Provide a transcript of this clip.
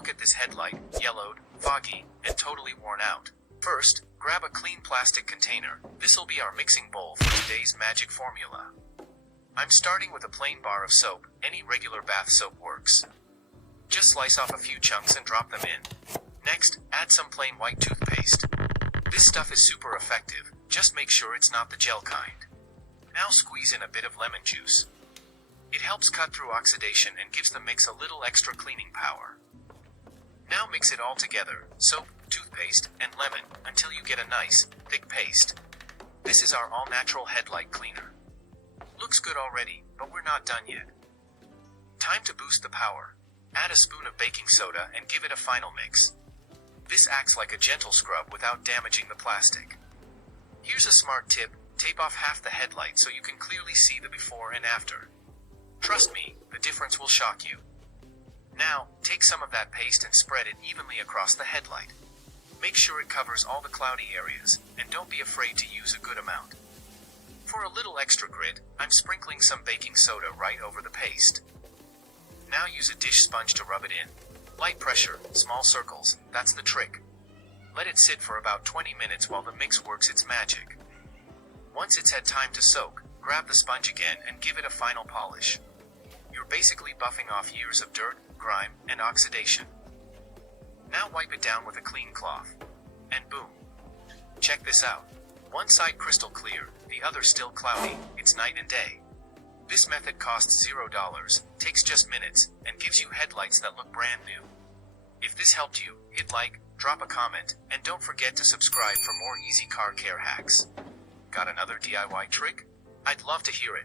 look at this headlight, yellowed, foggy, and totally worn out. First, grab a clean plastic container. This'll be our mixing bowl for today's magic formula. I'm starting with a plain bar of soap. Any regular bath soap works. Just slice off a few chunks and drop them in. Next, add some plain white toothpaste. This stuff is super effective, just make sure it's not the gel kind. Now squeeze in a bit of lemon juice. It helps cut through oxidation and gives the mix a little extra cleaning power. Now mix it all together, soap, toothpaste, and lemon, until you get a nice, thick paste. This is our all-natural headlight cleaner. Looks good already, but we're not done yet. Time to boost the power. Add a spoon of baking soda and give it a final mix. This acts like a gentle scrub without damaging the plastic. Here's a smart tip, tape off half the headlight so you can clearly see the before and after. Trust me, the difference will shock you. Now, take some of that paste and spread it evenly across the headlight. Make sure it covers all the cloudy areas, and don't be afraid to use a good amount. For a little extra grit, I'm sprinkling some baking soda right over the paste. Now use a dish sponge to rub it in. Light pressure, small circles, that's the trick. Let it sit for about 20 minutes while the mix works its magic. Once it's had time to soak, grab the sponge again and give it a final polish. You're basically buffing off years of dirt, grime, and oxidation. Now wipe it down with a clean cloth. And boom. Check this out. One side crystal clear, the other still cloudy. It's night and day. This method costs $0, takes just minutes, and gives you headlights that look brand new. If this helped you, hit like, drop a comment, and don't forget to subscribe for more easy car care hacks. Got another DIY trick? I'd love to hear it.